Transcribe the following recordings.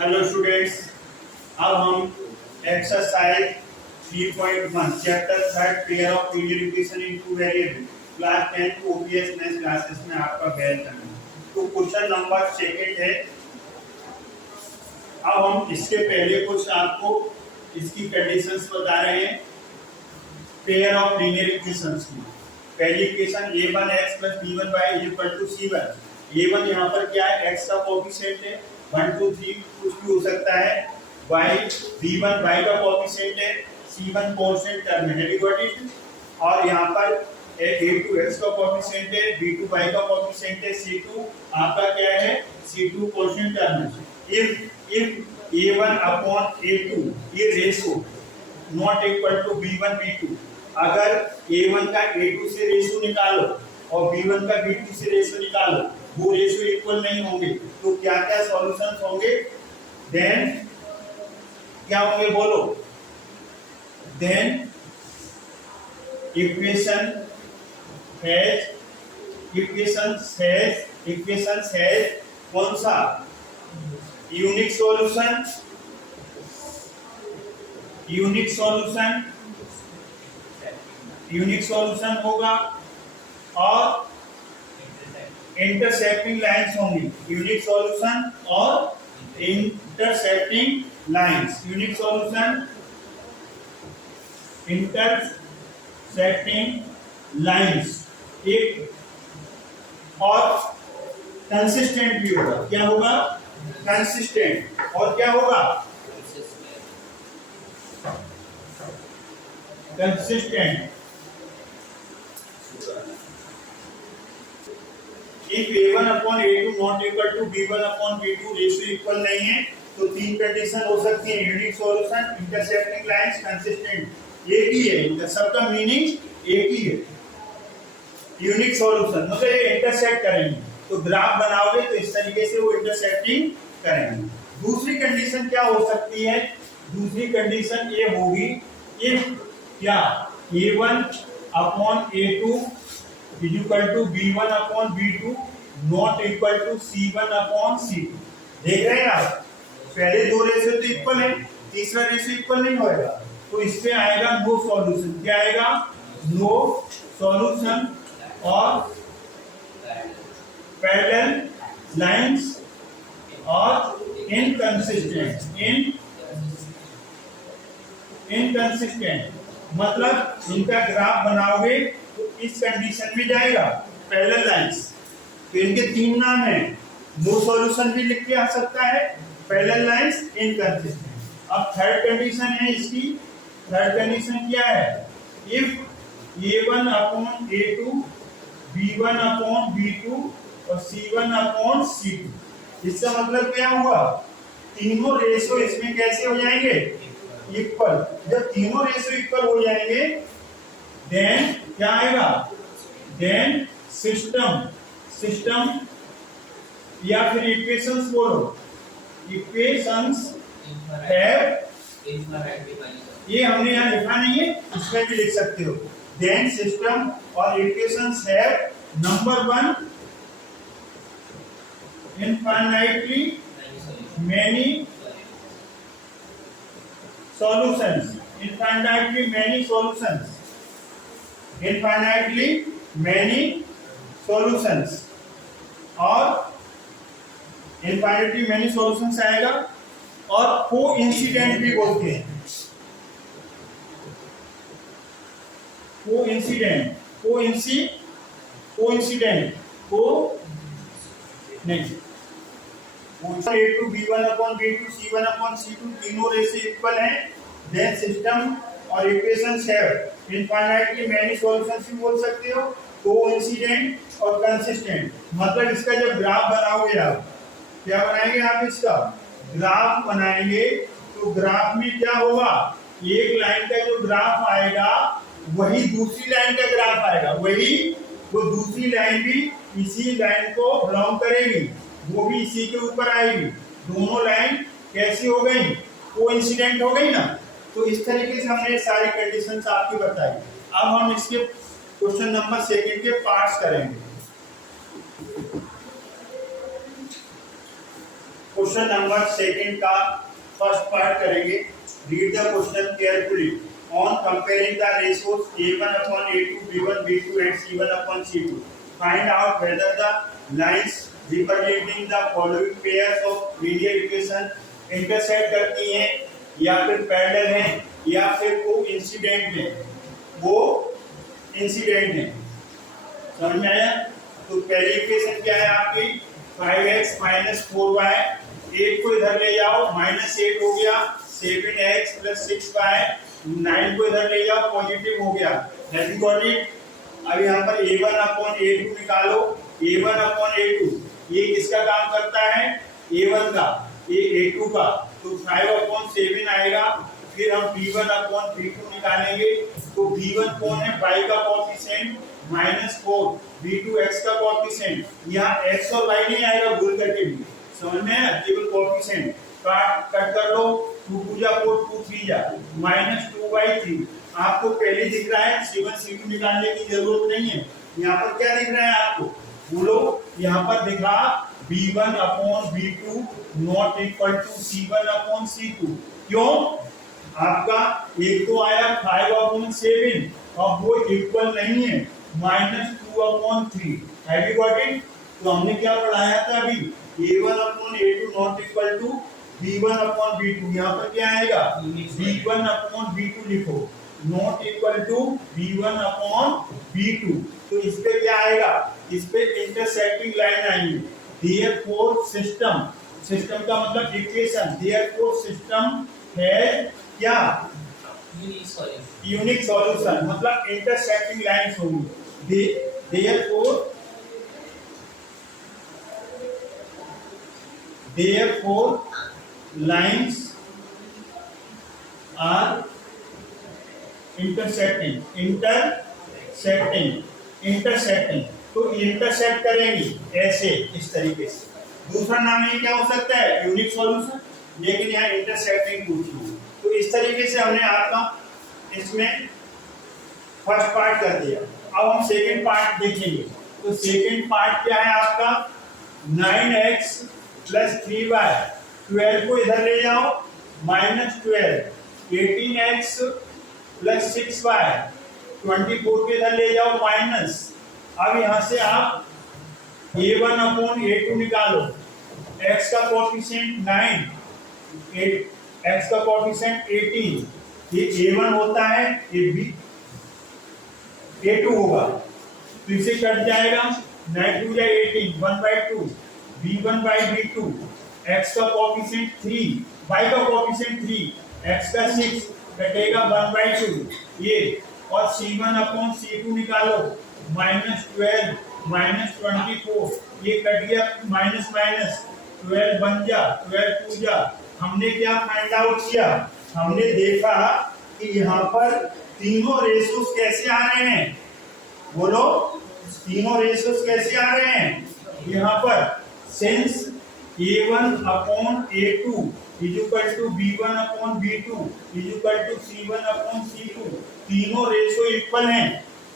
Hello students, अब हम exercise 3.1 chapter 3 pair of linear equation in two variable class 10 OPS maths classes में आपका welcome है। तो क्वेश्चन नंबर सेकंड है। अब हम इसके पहले कुछ आपको इसकी कंडीशंस बता रहे हैं पेयर ऑफ लीनियर इक्वेशंस की। पहली equation a1x + b1y = c1। a1 यहाँ पर क्या है, x का कोएफिशिएंट है, 1 2 3 कुछ भी हो सकता है। b1 y का कोएफिशिएंट है, c1 कांस्टेंट टर्म है, गॉट इट। और यहाँ पर a2 x का कोएफिशिएंट है, b2 y का कोएफिशिएंट है, c2 आपका क्या है, c2 कांस्टेंट टर्म है। if a1 upon a2 ये ratio not equal to b1 b2, अगर a1 का a2 से रेशो निकालो और b1 का b2 से रेशो निकालो, वो रेशो इक्वल नहीं होंगे, तो क्या क्या सॉल्यूशंस होंगे, देन क्या होंगे बोलो, देन इक्वेशन हैज कौन सा यूनिक सॉल्यूशन होगा और इंटरसेप्टिंग लाइंस होंगी। यूनिक सॉल्यूशन और intercepting lines, unique solution intercepting lines एक, और कंसिस्टेंट भी होगा। क्या होगा, कंसिस्टेंट। और क्या होगा, consistent. If a1 upon a2 not equal to b1 upon b2 ratio equal नहीं है, तो तीन कंडीशन हो सकती है, unique solution, intercepting lines, consistent. एक ही है, इनका सबका मीनिंग एक ही है। यूनिक सॉल्यूशन मतलब ये इंटरसेक्ट करेंगे, तो ग्राफ बनाओगे तो इस तरीके से वो इंटरसेक्टिंग करेंगे। दूसरी कंडीशन क्या हो सकती है, दूसरी कंडीशन ये होगी, इफ क्या a1 upon a2 is equal to b1 upon b2 not equal to c1 upon c2। देख रहे हैं आप, पहले दो रेशियो तो इक्वल है, तीसरा रेशियो इक्वल नहीं होएगा, तो इसमें आएगा नो सॉल्यूशन। क्या आएगा, नो सॉल्यूशन और पैरेलल लाइंस और इनकंसिस्टेंट मतलब इनका ग्राफ बनाओगे तो इस कंडीशन में जाएगा, पैरेलल लाइंस। तो इनके तीन नाम हैं, नो सॉल्यूशन भी लिख के आ सकता है, पैरेलल लाइंस, इनकंसिस्टेंट। अब थर्ड कंडीशन है इसकी, थर्ड कंडीशन क्या है, if a1 upon a2 b1 upon b2 और c1 upon c2। इसका मतलब क्या हुआ, तीनों रेशियो इसमें कैसे हो जाएंगे, इक्वल। जब तीनों रेशियो इक्वल हो जाएंगे देन क्या आएगा, देन सिस्टम या फिर इक्वेशंस बोलो, इक्वेशंस हैव, ये हमने यहाँ लिखा नहीं है, इसमें भी लिख सकते हो। देन सिस्टम और equations have number 1 infinitely many solutions, infinitely many solutions और infinitely many solutions आएगा, और कोइंसिडेंट भी बोलते हैं, a2 b1 upon b2 c1 upon c2 तीनों रेशियो इक्वल हैं, देन सिस्टम और equations have infinitely many solutions भी बोल सकते हो, कोइंसिडेंट और कंसिस्टेंट। मतलब इसका जब ग्राफ बनाओगे आप, क्या बनाएंगे आप, इसका ग्राफ बनाएंगे, तो ग्राफ में क्या होगा, एक लाइन का जो ग्राफ आएगा वही दूसरी लाइन का ग्राफ आएगा, वो दूसरी लाइन भी इसी लाइन को बिलोंग करेगी, वो भी इसी के ऊपर आएगी। दोनों लाइन कैसी हो गई, कोइंसिडेंट हो गई ना। तो इस तरीके से हमने सारी कंडीशंस आपकी बताई। अब हम इसके क्वेश्चन नंबर सेकंड के पार्ट्स करेंगे। क्वेश्चन नंबर सेकंड का फर्स्ट पार्ट करेंगे। Read the question carefully on comparing the ratios a1 upon a2 b1 b2 and c1 upon c2 find out whether the lines representing the following pairs of linear equation intersect करती हैं या फिर parallel हैं या फिर coincident हैं। वो incident है, समझ में आया? तो पहली इक्वेशन क्या है आपकी 5x माइनस 4y, 8 को इधर ले जाओ -8 हो गया, 7x प्लस 6y, 9 को इधर ले जाओ पॉजिटिव हो गया। Have you got it? अब यहाँ पर a1 अपॉन a2 निकालो। a1 अपॉन a2 ये किसका काम करता है? a1 का, ये a2 का, तो 5 अपॉन 7 आएगा। फिर हम b1 अपॉन b2 निकालेंगे, तो b1 कौन है? y का कोएफिशिएंट -4, b2 x का कोएफिशिएंट। यहाँ x और y नहीं आएगा भूल करके भी, समझ में आया? केवल कोएफिशिएंट कट कर लो, 2 2 जा 4, 2 3 जा -2/3। आपको पहले दिख रहा है, c1 c2 निकालने की जरूरत नहीं है। यहाँ पर क्या दिख रहा है आपको? बोलो, यहाँ पर दिख रहा b1 upon b2 not equal to c1 upon c2। क्यों? आपका एक तो आया 5 अपॉन 7 और वो इक्वल नहीं है -2 upon 3। Have you got it? तो हमने क्या पढ़ाया था अभी? a1 upon a2 not equal to b1 upon b2। यहाँ पर क्या आएगा? b1 अपॉन b2 लिखो, not equal to b1 upon b2। तो इस पे क्या आएगा? इस पे इंटरसेक्टिंग लाइन आएगी। देयरफॉर सिस्टम, सिस्टम का मतलब इक्वेशन, देयरफॉर सिस्टम है क्या? यूनिक सॉल्यूशन, मतलब इंटरसेक्टिंग लाइंस होंगी। Therefore lines are intersecting. तो इंटरसेक्ट करेंगी ऐसे, इस तरीके से। दूसरा नाम ये क्या हो सकता है? यूनिक सॉल्यूशन, लेकिन यहाँ इंटरसेक्टिंग पूछी। तो इस तरीके से हमने आपका इसमें फर्स्ट पार्ट कर दिया। अब हम सेकंड पार्ट देखेंगे। तो सेकंड पार्ट क्या है आपका? 9x प्लस 3y, 12 को इधर ले जाओ -12, 18x प्लस 6y, 24 को इधर ले जाओ माइनस। अब यहाँ से आप a1 अपॉन a2 निकालो। x का कोएफिशिएंट 9, x का कोएफिशिएंट 18, ये a1 होता है, ये a2 होगा, तो इसे कट जाएगा 9 2 या 18, 1/2, b1/b2, x का कोएफिशिएंट 3, y का कोएफिशिएंट 3, x का 6 कटेगा 1/2 ये, और c1 अपॉन c2 निकालो -12 -24, ये कट गया माइनस माइनस, 12 बन जा, 12 2 जा। हमने क्या फाइंड आउट किया? हमने देखा कि यहाँ पर तीनों रेशियोज कैसे आ रहे हैं। बोलो, तीनों रेशियोज कैसे आ रहे हैं? यहाँ पर since a1 upon a2 is equal to b1 upon b2 is equal to c1 upon c2, तीनों रेशियो इक्वल हैं।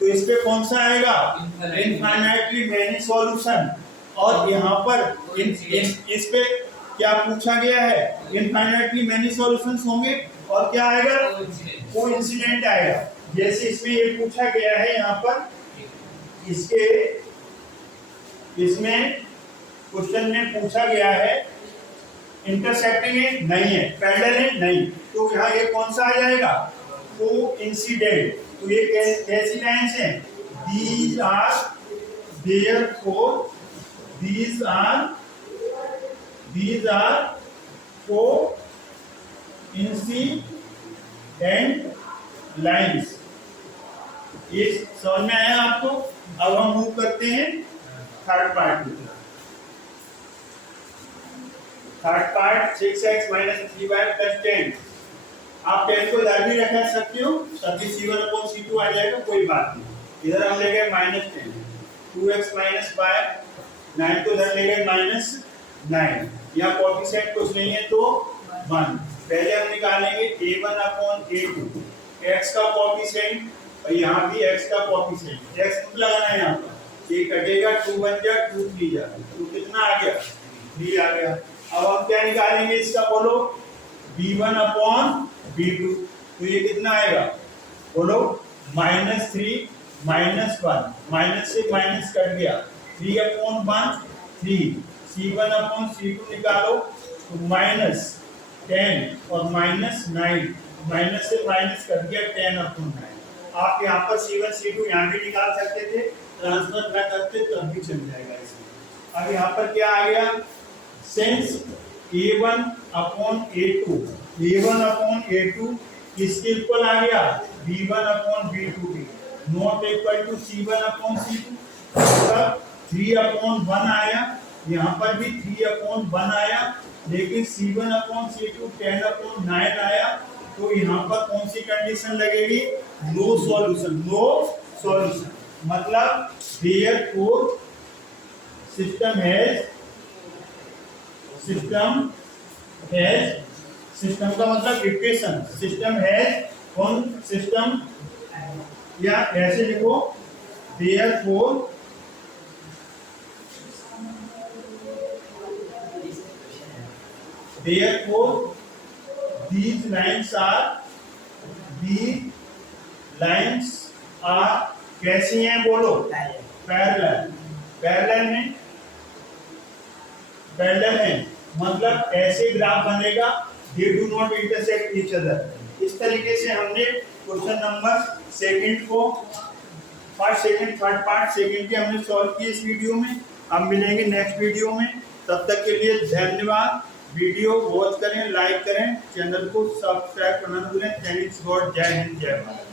तो इस पे कौन सा आएगा? Infinitely many solution. और यहाँ पर इस पे क्या पूछा गया है? इनफाइनाइटली मेनी सॉल्यूशंस होंगे और क्या आएगा? कोइंसिडेंट आएगा। जैसे इसमें ये पूछा गया है, यहाँ पर इसमें क्वेश्चन में पूछा गया है इंटरसेक्टिंग है, नहीं है, पैरेलल है, नहीं, तो यहाँ ये कौन सा आ जाएगा? कोइंसिडेंट। तो ये कैसी लाइंस हैं? these are coincident lines। ये समझ में आया आपको? अब हम मूव करते हैं थर्ड पार्ट में। Third part 6x minus 3y plus 10। आप 10 को इधर भी रख सकते हो, तभी c1 अपॉन c2 आ जाएगा, कोई बात नहीं। इधर हम ले गए -10, 2x माइनस y, 9 को इधर ले गए -9। यहाँ कोएफिशिएंट कुछ नहीं है तो 1। पहले हम निकालेंगे a1 अपॉन a2, x का कोएफिशिएंट और यहाँ भी x का कोएफिशिएंट। x कितना लगाना है यहाँ पर? ये कटेगा 2 1 जा 2 3 जा, तो कितना आ गया? 3 आ गया। अब हम क्या निकालेंगे इसका, बोलो b1 अपॉन b2, तो ये कितना आएगा बोलो, -3 -1, माइनस से माइनस कट गया, 3 अपॉन 1 3, c1 अपॉन c2 निकालो तो -10 और -9, माइनस से माइनस कट गया 10 अपॉन 9। आप यहाँ पर c1 c2 यहाँ भी निकाल सकते थे, ट्रांसफर ना करते तब भी चल जाएगा इसमें। अब यहाँ पर क्या आ गया, since a1 upon a2, a1 upon a2 किसके इक्वल आ गया, b1 अपॉन b2 की, not equal to c1 upon c2, मतलब 3 अपॉन 1 आया, यहाँ पर भी 3 अपॉन 1 आया, लेकिन c1 अपॉन c2 10 अपॉन 9 आया, तो यहाँ पर कौन सी कंडीशन लगेगी, नो सॉल्यूशन, नो सॉल्यूशन, मतलब देयरफॉर सिस्टम हैज, सिस्टम का मतलब इक्वेशन, सिस्टम हैज, कौन सिस्टम, या ऐसे लिखो देयरफॉर these lines are कैसी हैं बोलो, पैरेलल है, मतलब ऐसे ग्राफ बनेगा, they do not intersect each other। इस तरीके से हमने क्वेश्चन नंबर सेकंड को first second third part second के हमने सॉल्व किए इस वीडियो में। अब मिलेंगे नेक्स्ट वीडियो में, तब तक के लिए धन्यवाद। वीडियो वॉच करें, लाइक करें, चैनल को सब्सक्राइब करना न भूलें। थैंक्स गॉड, जय हिंद जय भारत।